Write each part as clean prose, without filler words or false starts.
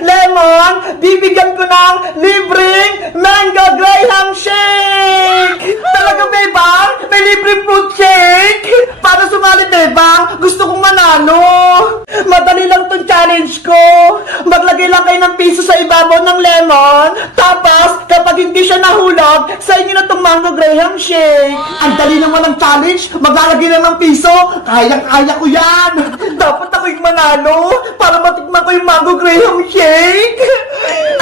Lemon, bibigyan ko ng libreng mango graham shake! Talaga, Bebang? May libreng fruit shake? Para sumali, Bebang, gusto kong manalo. Madali lang tong challenge ko. Maglagay lang kayo ng piso sa ibabaw ng lemon. Tapos, kapag hindi siya nahulog, sa inyo na tong mango graham shake. Ang dali naman ng challenge. Maglalagay lang ng piso. Kayang-kaya ko yan. Dapat ako yung manalo para matikman ko yung mango graham shake.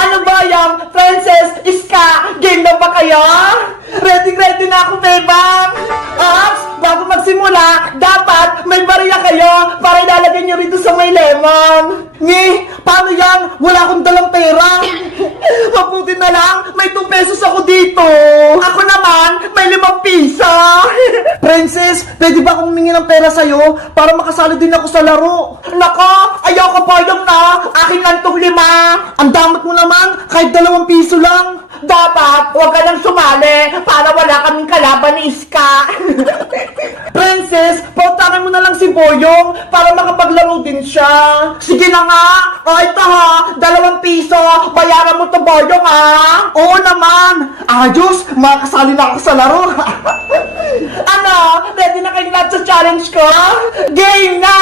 Ano ba yan? Princess, Iska, game na ba kayo? Ready na ako, Bebang. Ops, bago magsimula, dapat may barya kayo para ilalagay nyo rito sa may lemon. Paano yan? Wala akong dalang pera. Mabuti na lang, may 2 pesos ako dito. Ako naman, may 5 piso. Princess, pwede ba akong humingi ng pera sa'yo para makasali din ako sa laro? Nako, ayaw ka pa yung na. Aking nantong 5. Ang damat mo naman, kahit 2 piso lang. Dapat, huwag ka nang sumali para wala kaming kalaban ni Iska. Princess, pautakin mo na lang si Boyong para makapaglaro din siya. Sige na nga. O ito ha, 2 piso. Bayaran mo to, Boyong ha. Oo naman. Ayos, makakasali na ako sa laro. Ano, ready na kayo lahat sa challenge ko? Game na!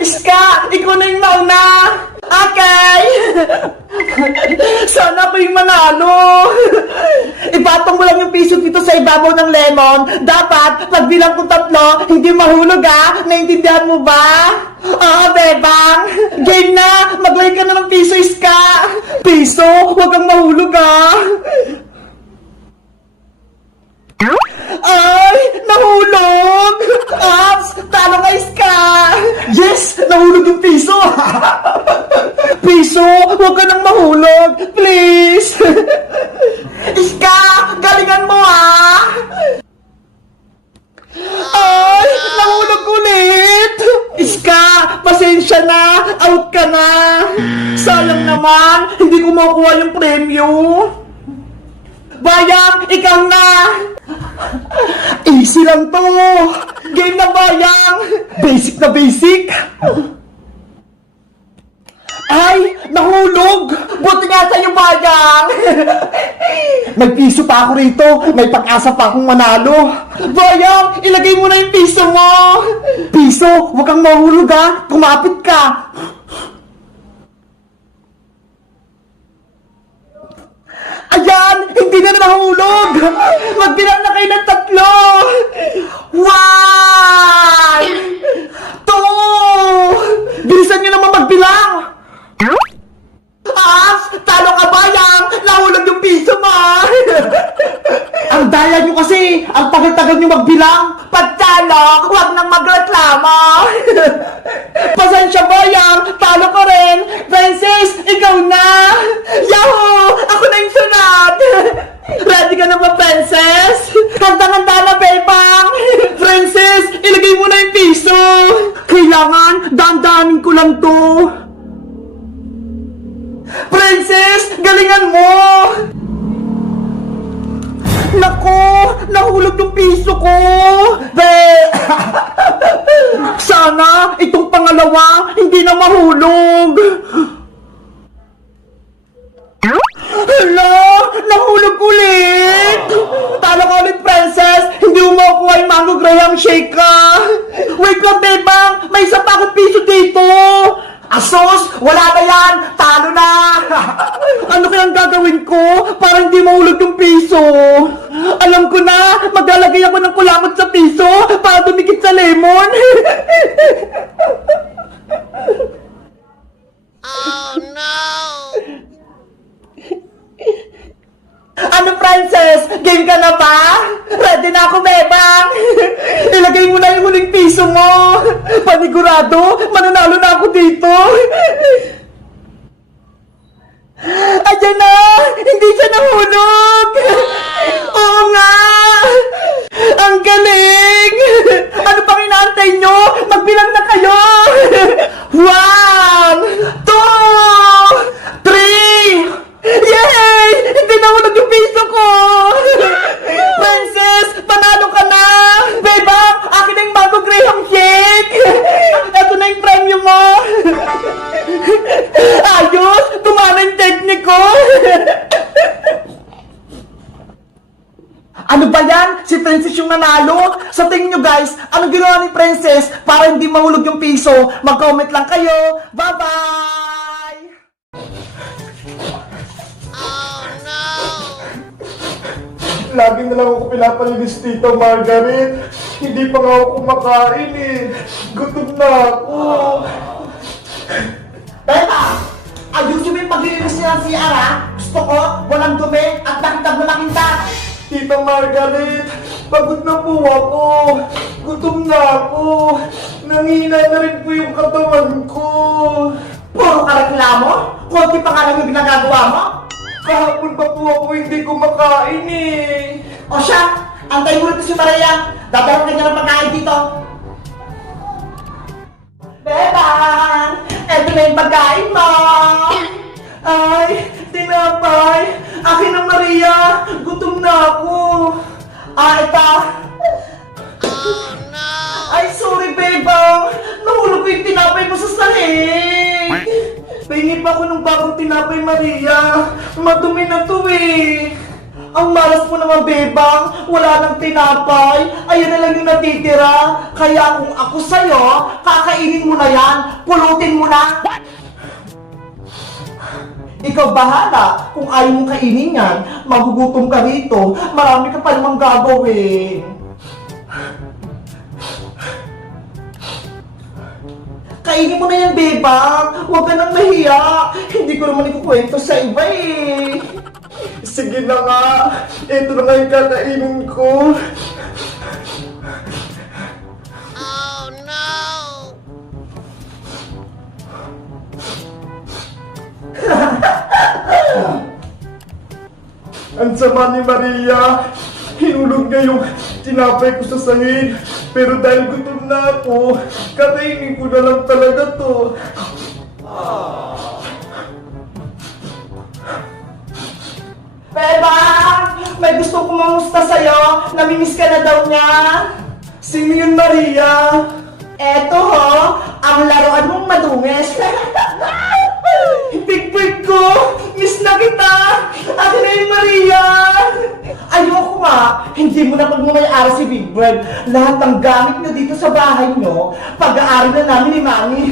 Iska, ikaw na yung mauna. Okay! Sana ako yung manalo. Ipatong mo lang yung piso dito sa ibabaw ng lemon. Dapat, pagbilang ko 3, hindi mahulog ha. Naintindihan mo ba? Oo, Bebang. Game na. Maglagay ka na ng piso, Iska. Piso? Huwag kang mahulog ha. Ay! Nahulog! Ops! Talo ka, Iska! Yes! Nahulog yung piso! Piso! Huwag ka nang mahulog! Please! Iska! Galingan mo, ha! Ay! Nahulog ulit! Iska! Pasensya na! Out ka na! Sayang naman! Hindi ko makuha yung premyo! Bayang! Ikaw na! Easy lang to! Game na, Bayang! Basic na basic! Ay! Nahulog! Buti nga sa'yo, Bayang! May piso pa ako rito! May pag-asa pa akong manalo! Bayang! Ilagay mo na yung piso mo! Piso! Huwag kang mahulog ha! Kumapit ka! Ayan! Hindi na nahulog! Magbilang na kayo ng 3! 1! 2! Bilisan nyo naman magbilang! Talo ka, Bayang! Nahulog yung piso mo! Ang daya nyo kasi! Ang tagal-tagal nyo magbilang! Pagtalo, huwag nang magreklamo! Pasensya, Bayang! Talo ko rin! Princess, ikaw na! Yahoo! Ako na yung sunod! Ready ka na ba, Princess? Handa-handa na, Bebang! Princess, ilagay mo na yung piso! Kailangan, dahan-dahanin ko lang to! Princess, galingan mo! Naku, nahulog yung piso ko! Sana, itong pangalawa, hindi na mahulog! Hala, nahulog ulit! Talo ka ulit, Princess! Hindi mo makukuha yung mango graham shake ka! Wait lang, Bebang! May isa pa akong piso dito! Asos! Wala na yan! Talo na! Ano kayang gagawin ko para hindi mahulog yung piso? Alam ko na! Maglalagay ako ng kulangot sa piso para dumikit sa lemon! Oh no! Ano, Princess? Game ka na ba? Ready na ako, Bebang! Ilagay mo na yung huling piso mo! Panigurado, mananalo na ako dito! Ayan na! Hindi siya nahulog! Oo nga! Ang galing! Ano pang inaantay nyo? Magbilang na kayo! 1, 2, 3! Yay! Hindi nahulog yung piso ko! Princess, panalo ka na! Bebang, akin na yung mango graham shake! Ito na yung premyo mo! Ayos! Tumalo Princess yung nanalo. Sa tingin nyo guys, anong ginawa ni Princess para hindi mahulog yung piso? Mag-comment lang kayo. Bye-bye! Lagi na lang ako pinapalinis, Tita Margaret. Hindi pa nga ako kumakain eh. Gutom na ako. Beba! Ayusin mo yung paglilinis niya ng CR ha? Gusto ko, walang dumi at nakitag na makinta. Tita Margaret, pagod na po ako. Gutom na ako. Nangihina na rin po yung katawan ko. Puro ka reklamo? Konti pa nga lang yung ginagagawa mo? Kahapon pa po ako hindi kumakain eh. O siya, antay mo rito si Maria. Dadarating ka ng pagkain dito. Bebang! Eto na yung pagkain mo! Ay, tinapay. Akin na Maria. Gutom na ako. Ito. Ay, sorry, Bebang. Nahulog ko yung tinapay mo sa sahig. Pahingi pa ako ng bagong tinapay, Maria. Madumi na to eh. Ang malas mo naman, Bebang. Wala nang tinapay. Ayan na lang yung natitira. Kaya kung ako sa'yo, kakainin mo na yan. Pulutin mo na. Ikaw bahala. Kung ayaw mong kainin yan, magugutom ka rito. Marami ka pa namang gagawin. Kainin mo na yan, Bebang. Huwag ka nang mahiya. Hindi ko naman ikukwento sa iba eh. Sige na nga. Ito na nga yung kakainin ko. Ang sama ni Maria. Hinulog niya yung tinapay ko sa sahig. Pero dahil gutom na ako, kakainin ko na lang talaga to. Bebang! May gusto kong mamusta sa'yo. Namimiss ka na daw niya. Sino yun, Maria? Eto ho, ang laruan mong madungis. Big bird ko! Miss na kita! Akin na yun, Maria! Ayoko nga, hindi mo na pagmamayari si Big Bird. Lahat ng gamit nyo dito sa bahay nyo, pag-aari na namin ni Mami.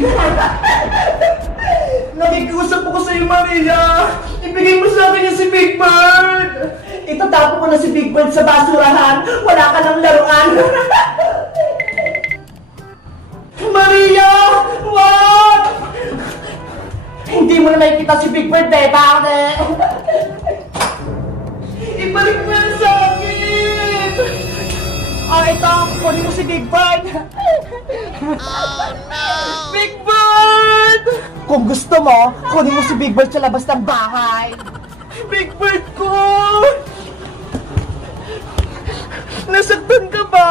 Nakikusap ko sa iyo, Maria! Ibigay mo sa akin yung si Big Bird! Itatapo ko na si Big Bird sa basurahan. Wala ka ng laruan. Maria! Wag! Hindi mo na nakikita si Big Bird, eh. Bakit? Ibalik mo yan sa akin! Ito, kunin mo si Big Bird. Big Bird! Kung gusto mo, kunin mo si Big Bird sa labas ng bahay. Big Bird ko! Nasaktan ka ba?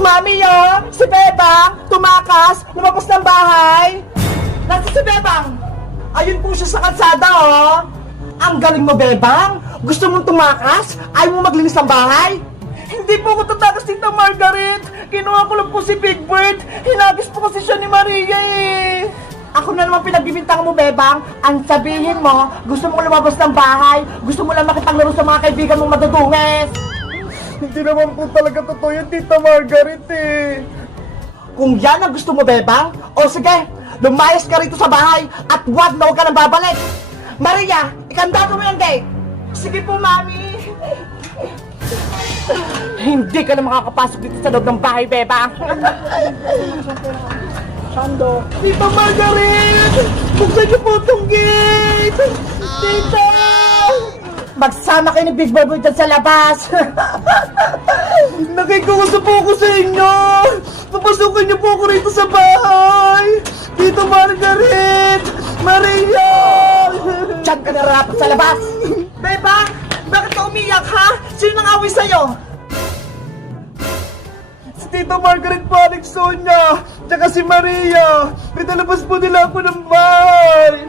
Mami yun, si Bebang, tumakas, lumabas ng bahay. Nasa si Bebang? Ayun po siya sa kalsada, oh. Ang galing mo, Bebang. Gusto mong tumakas? Ayaw mo maglinis ng bahay? Hindi po ako tatakas, Tita Margaret! Kinuha ko lang po si Big Bird! Hinagis po kasi siya ni Maria eh! Ako na naman pinagbibintang mo, Bebang. Ang sabihin mo, gusto mong lumabas ng bahay, gusto mo lang makipaglaro sa mga kaibigan mong madudungis. Hindi naman po talaga totoo yun, Tita Margaret eh! Kung yan ang gusto mo, Bebang, o sige, lumayas ka rito sa bahay at huwag na huwag ka nang babalik. Maria, ikandado mo yung gate. Sige po, Mami! Hindi ka na makakapasok dito sa loob ng bahay, Bebang. Sando. Tita Margaret! Buksan niyo po itong gate! Tita! Magsama kayo ni Big Bird dyan sa labas. Nakikuusap po ako sa inyo! Papasukin niyo po ako rito sa bahay! Tita Margaret! Maria! Diyan ka nararapat sa labas. Beba! Bakit ka umiyak, ha? Sino nang away sa'yo? Si Tita Margaret po, Alex Sonia! Tsaka si Maria! Pinalabas po nila ako ng bahay!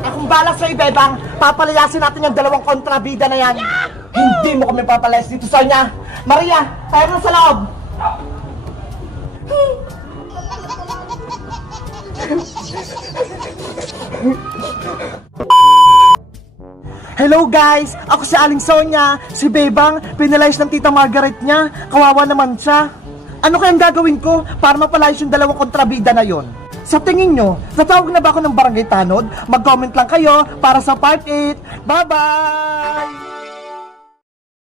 Akong balak sa'yo, Bebang. Papalayasin natin yung dalawang kontrabida na yan. Hindi mo kami papalayas dito sa niya. Maria, tayo na sa loob. Hello guys! Ako si Aling Sonia. Si Bebang, pinalayas ng tita Margaret niya. Kawawa naman siya. Ano kayang gagawin ko para mapalayas yung dalawang kontrabida na yon? Sa tingin nyo, natawag na ba ako ng barangay tanod? Mag-comment lang kayo para sa part 8. Bye-bye!